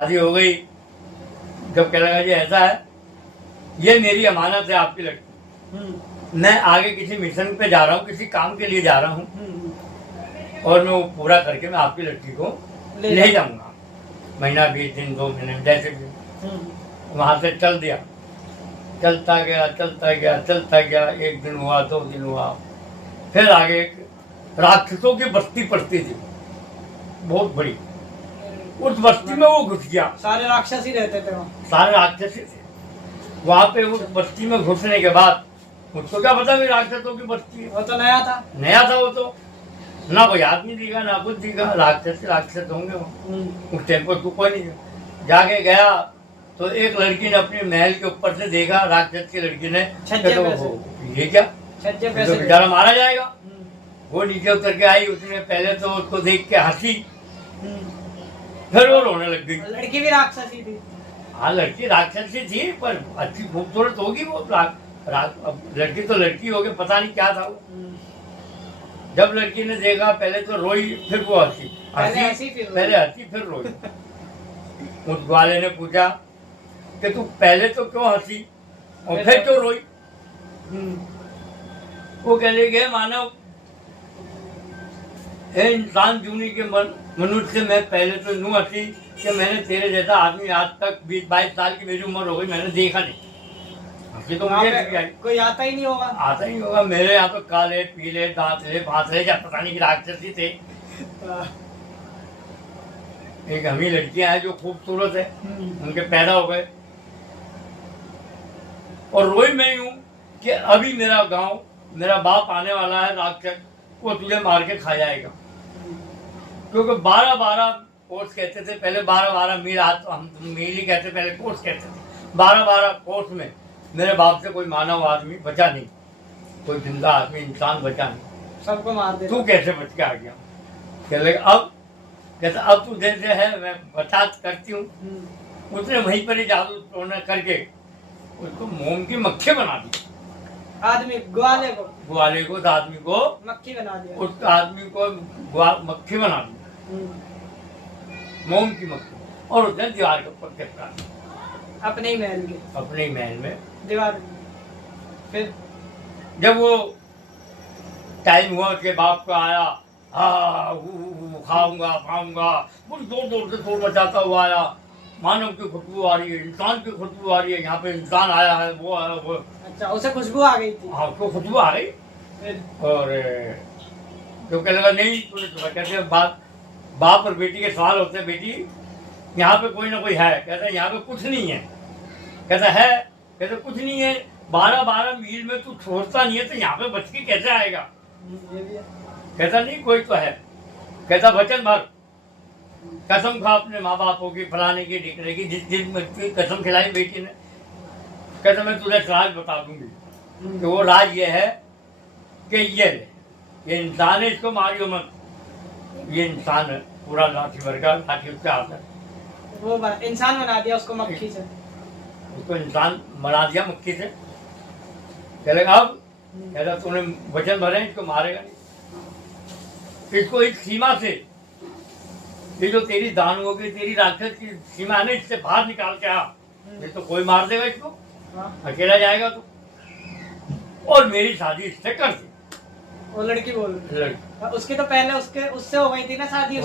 शादी हो गई। जब कह लगा जी ऐसा है, ये मेरी अमानत है आपकी लड़की, मैं आगे किसी मिशन पे जा रहा हूँ, किसी काम के लिए जा रहा हूँ और मैं वो पूरा करके मैं आपकी लड़की को ले जाऊंगा। महीना 20 दिन 2 महीने जैसे भी वहां से चल दिया। चलता गया चलता गया चलता गया। 1 दिन हुआ 2 दिन हुआ, फिर आगे एक राक्षसों की बस्ती पड़ती थी बहुत बड़ी। उस बस्ती में वो घुस गया। सारे राक्षस ही रहते थे वहाँ। सारे राक्षस ही थे वहां पे। उस बस्ती में घुसने के बाद उसको क्या पता भी राक्षसों की बस्ती है। वो तो नया था। नया था वो तो, ना कोई आदमी दिखा ना कुछ दिखा। राक्षस होंगे वो। उस टाइम पर तू कोई नहीं जाके गया तो एक लड़की ने अपने महल के ऊपर से देखा, राक्षस की लड़की ने, ये क्या तो बेचारा मारा जाएगा। वो नीचे उतर के आई। उसने पहले तो उसको देख के हंसी, फिर वो रोने लग गई। लड़की भी राक्षसी थी। हाँ, लड़की राक्षसी थी पर अच्छी खूबसूरत होगी वो। अब लड़की तो लड़की होगी, पता नहीं क्या था वो। जब लड़की ने देखा पहले तो रोई, फिर वो हंसी। पहले हंसी फिर रोई। उस ग्वाले ने पूछा कि तू पहले तो क्यों हंसी और फिर क्यों रोई? वो कहने लगे मानव, इंसान जूनी के मनुष्य में पहले तो यूं हंसी कि मैंने तेरे जैसा आदमी आज तक 20-22 साल की मेरी उम्र हो गई, मैंने देखा नहीं। हंसी तो मुझे कोई आता ही नहीं होगा। आता ही होगा। मेरे यहाँ तो काले पीले दांतले फांसले या पता नहीं कि राक्षसी थे। एक हम ही लड़कियां हैं जो खूबसूरत है, उनके पैदा हो गए। और रोई मैं यूं कि अभी मेरा गांव, मेरा बाप आने वाला है राक्षस, वो तुझे मार के खा जाएगा। क्योंकि 12-12 कोर्स कहते थे पहले। 12-12 मील, हम मील ही कहते, पहले कोर्स कहते थे। 12-12 कोर्स में मेरे बाप से कोई मानव आदमी बचा नहीं, कोई जिंदा आदमी इंसान बचा नहीं, सबको मार दे। तू कैसे बच के आ गया? कह लगे अब कहता अब तू जैसे है मैं बता करती हूँ। उसने वहीं पर ही जादू टोना करके उसको मोम की मक्खी बना दी। आदमी ग्वाले को उस आदमी को मक्खी बना दिया। उस आदमी को मक्खी बना दी, मोम की मक्खी। और उसने दीवार के ऊपर चिपका दी, अपने ही महल में दीवार में। फिर जब वो टाइम हुआ उसके बाप को आया, खाऊंगा खाऊंगा, पूरी जोर से शोर मचाता हुआ आया। मानव की खुशबू आ रही है, इंसान की खुशबू आ रही है, यहाँ पे इंसान आया है, वो आया वो। अच्छा, उसे खुशबू आ गई थी। हाँ, उसको खुशबू आ गई। और जो कहने लगा नहीं, कहते बाप और बेटी के सवाल होते हैं, बेटी यहाँ पे कोई ना कोई है। कहता है यहाँ पे कुछ नहीं है। कहता है, कहते कुछ नहीं है। 12-12 मील में तू छोड़ता नहीं है तो यहाँ पे बच के कैसे आएगा? कहता नहीं कोई तो है। कहता वचन भर, कसम खा अपने माँ बापों की, फलाने की ढिकने की, जिस कसम खिलाई बेटी ने। कहता मैं तुझे राज बता दूंगी। तो वो राज ये है कि ये इंसान है, इसको मारियो मत। ये इंसान है, पूरा लाठी भर का, लाठी उससे आता है। वो इंसान बना दिया उसको मक्खी से। उसको इंसान बना दिया मक्खी से। कहले अब कहता तूने वचन भरे, इसको मारेगा नहीं। इसको एक सीमा से, ये जो तेरी दानवों की, तेरी राक्षस की सीमा है ना, इससे बाहर निकाल के आ। ये तो कोई मार देगा इसको, अकेला जाएगा तो। और मेरी शादी इससे कर दी। वो लड़की बोल रही। उसकी तो पहले उससे हो गई थी ना शादी,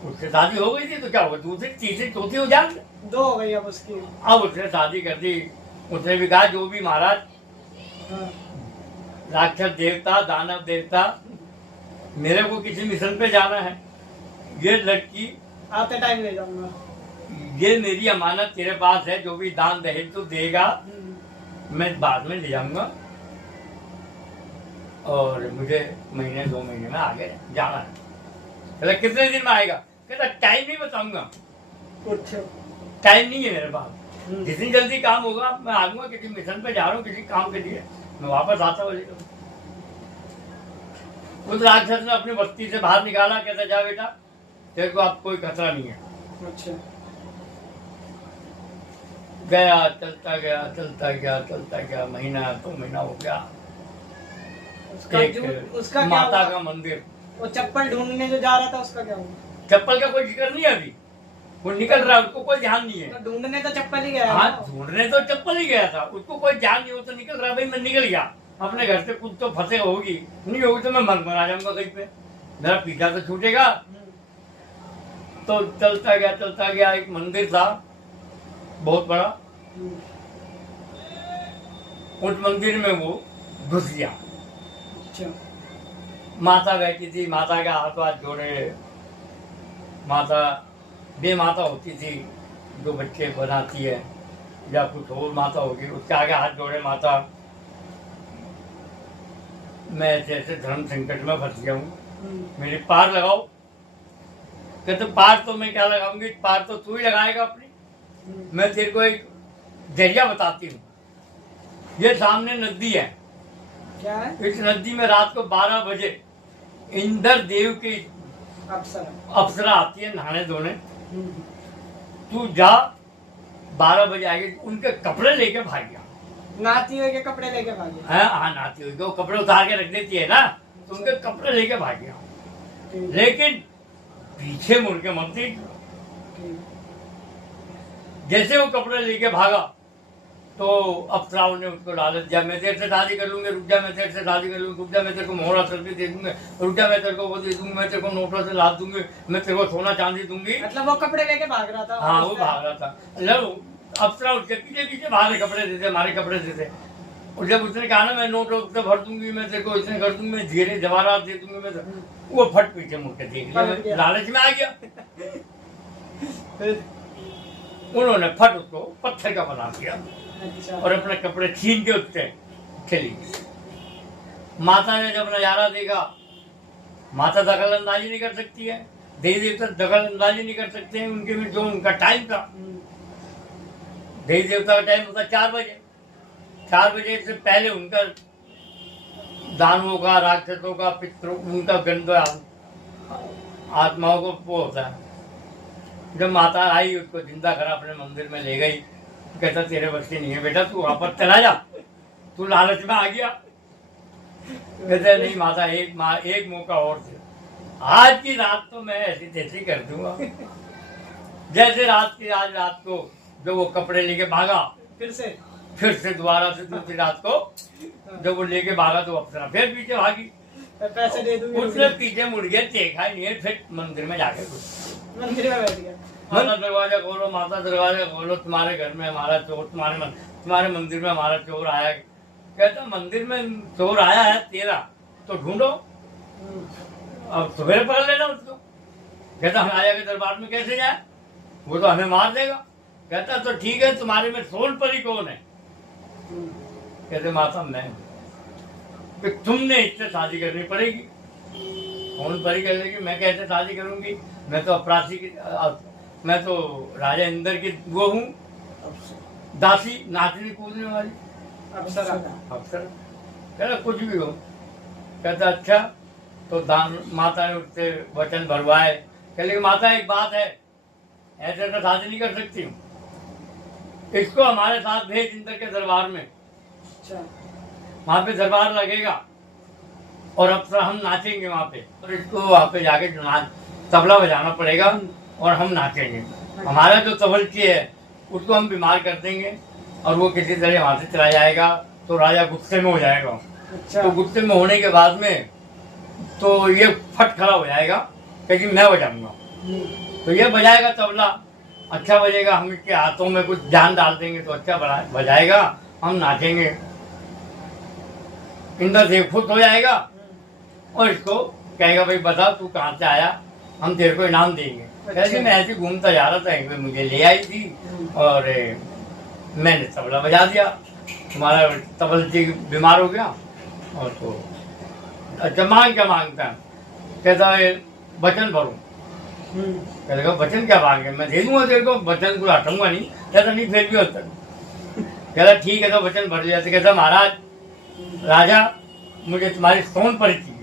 उससे शादी हो गई थी तो क्या होगा, दूसरी तीसरी चौथी हो जाएंगे, 2 हो गई अब उसकी। अब उसने शादी कर दी। उसने भी कहा जो भी महाराज, राक्षस देवता, दानव देवता, मेरे को किसी मिशन पे जाना है, ये लड़की आते टाइम ले जाऊंगा। ये मेरी अमानत तेरे पास है, जो भी दान दहेज तू देगा मैं बाद में ले जाऊंगा। और मुझे 1-2 महीने में आगे जाना है। कहता कितने दिन में आएगा? कहता टाइम नहीं बताऊंगा, टाइम नहीं है मेरे पास। जितनी जल्दी काम होगा मैं आऊंगा। किसी मिशन पे जा रहा हूँ, किसी काम के लिए, मैं वापस आता हूँ। उस राक्षस ने अपनी बस्ती से बाहर निकाला। कहता जा बेटा, तेरे को अब कोई खतरा नहीं है। अच्छा। गया, चलता गया चलता गया चलता गया, महीना 2 महीना हो गया। उसका माता का मंदिर, वो चप्पल ढूंढने जो जा रहा था उसका क्या हुआ? चप्पल का कोई जिक्र नहीं है अभी, वो निकल रहा है, उसको कोई ध्यान नहीं है। तो ढूंढने तो चप्पल ही गया हाँ, है। ढूंढने तो चप्पल ही गया था, उसको कोई ध्यान नहीं, वो तो निकल रहा, भाई मैं निकल गया अपने घर से, कुछ तो फंसे होगी, नहीं होगी तो मैं मर जाऊंगा कहीं पे, मेरा पीछा तो छूटेगा। तो चलता गया, एक मंदिर था बहुत बड़ा, उस मंदिर में वो घुस गया। अच्छा। माता बैठी थी, माता के हाथ जोड़े, माता बेमाता होती थी जो बच्चे बनाती है, या कुछ और माता होगी, उसके आगे हाथ जोड़े, माता मैं ऐसे धर्म संकट में फंस गया हूँ, मेरे पार लगाओ। कहते पार तो मैं क्या लगाऊंगी, पार तो तू ही लगाएगा अपनी, मैं तेरे को एक जरिया बताती हूँ। ये सामने नदी है, क्या है? इस नदी में रात को 12 बजे इंद्र देव की अप्सरा आती है नहाने धोने, तू जा 12 बजे आएगी, उनके कपड़े लेके भाग गया। नहाती हुई के कपड़े लेके भागे? हाँ, नहाती हुई वो कपड़े उतार के रख देती है ना, तो उनके कपड़े लेके भाग गया, लेकिन पीछे मुड़ के मत देख। जैसे वो कपड़े लेके भागा तो अप्सराओं ने उसको लालच दिया, मैं तेरे से शादी कर लूंगी, रुक जा, मैं तेरे से शादी कर लूंगी, रुक जा, मैं तेरे को मोहरा सर्दी दे दूंगी, रुक जा, मैं तेरे को वो दे दूंगी, मैं तेरे को नोटों से लाद दूंगी, मैं तेरे को सोना चांदी दूंगी। मतलब वो कपड़े लेके भाग रहा था? हाँ, वो भाग रहा था, जब अप्सरा उसके पीछे पीछे भागे, कपड़े देते, हमारे कपड़े देते, और जब उसने कहा ना मैं नोट से भर दूंगी, मैं तेरे को इतने कर दूंगी, मैं धीरे जवाहरात दे दूंगी, मैं वो फट पीछे मुड़ के देख लिया, लालच में आ गया। उन्होंने फट उसको पत्थर का बना दिया। अच्छा। और अपने कपड़े छीन के उससे चली गई। माता ने जब नजारा देखा, माता दखल अंदाजी नहीं कर सकती है, देवी देवता दखल अंदाजी नहीं कर सकते हैं, उनके में जो उनका टाइम था, देवी देवता का टाइम होता 4 बजे, 4 बजे से पहले उनका दानवों का, राक्षसों का, पितरों, उनका गंध आत्माओं को वो होता है। जब माता आई उसको जिंदा करा, अपने मंदिर में ले गई, कहता तेरे बस की नहीं है बेटा, तू वापस चला जा, तू लालच में आ गया। कहते नहीं माता, एक मौका और दे, आज की रात तो मैं ऐसी तैसी कर दूंगा। जैसे आज रात को जब वो कपड़े लेके भागा, फिर से दोबारा से दूसरी रात को जब वो लेके भागा तो अप्सरा फिर पीछे भागी, पैसे दे दूंगी, उसने पीछे मुड़ गया, देखा ही नहीं है, फिर मंदिर में जाके मंदिर में बैठ गया। माता दरवाजा खोलो, माता दरवाजा खोलो, तुम्हारे घर में हमारा चोर, तुम्हारे मंदिर में हमारा चोर आया। कहता मंदिर में चोर आया है तेरा, तो ढूंढो, अब सवेरे पकड़ लेना उसको। कहता हम राजा के दरबार में कैसे जाए, वो तो हमें मार देगा। कहता तो ठीक है, तुम्हारे में सोनपरी कौन है? कहते माता मैं, कि तुमने इससे शादी करनी पड़ेगी। सोनपरी कह लेगी मैं कैसे शादी करूंगी, मैं तो अपराधी की, मैं तो राजा इंद्र की वो हूँ, दासी, नाचने कूदने वाली अप्सरा। कहता कुछ भी हो। कहता अच्छा, तो माता ने उससे वचन भरवाए। कह लेगी माता एक बात है, ऐसे तो शादी नहीं कर सकती हूँ, इसको हमारे साथ भेज इंद्र के दरबार में। अच्छा। वहाँ पे दरबार लगेगा और अप्सरा हम नाचेंगे वहाँ पे, और इसको वहाँ पे जाके तबला बजाना पड़ेगा और हम नाचेंगे। हमारा जो तबलची है उसको हम बीमार कर देंगे और वो किसी तरह वहाँ से चला जाएगा, तो राजा गुस्से में हो जाएगा। अच्छा। तो गुस्से में होने के बाद में तो ये फट खड़ा हो जाएगा, क्योंकि मैं बजाऊंगा, तो ये बजाएगा तबला, अच्छा बजेगा, हम इसके हाथों में कुछ जान डाल देंगे तो अच्छा बजाएगा, हम नाचेंगे। इंद्र देव खुश हो जाएगा और इसको कहेगा भाई बता तू कहाँ से आया, हम तेरे को इनाम देंगे। कैसे मैं ऐसे घूमता जा रहा था, मुझे ले आई थी और मैंने तबला बजा दिया, तुम्हारा तबलची बीमार हो गया। और तो अच्छा मांग क्या मांगता है? कहता है वचन भरो। कहता वचन क्या मांगे, मैं दे दूंगा तेरे को, वचन को हटूंगा नहीं। कहता नहीं फिर भी होता। कहता ठीक है तो वचन भर दिया। कहता महाराज राजा मुझे तुम्हारी सोनपरी चाहिए।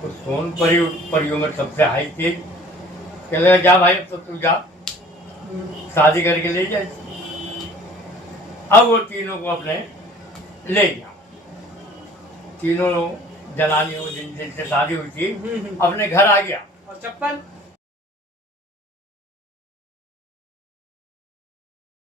तो सोनपरी परियों में सबसे हाई थी। कह लगा जा भाई अब तो तू जा, शादी करके ले जाए। अब वो तीनों को अपने ले गया, तीनों जनानियों जिनसे शादी हुई थी अपने घर आ गया। और 56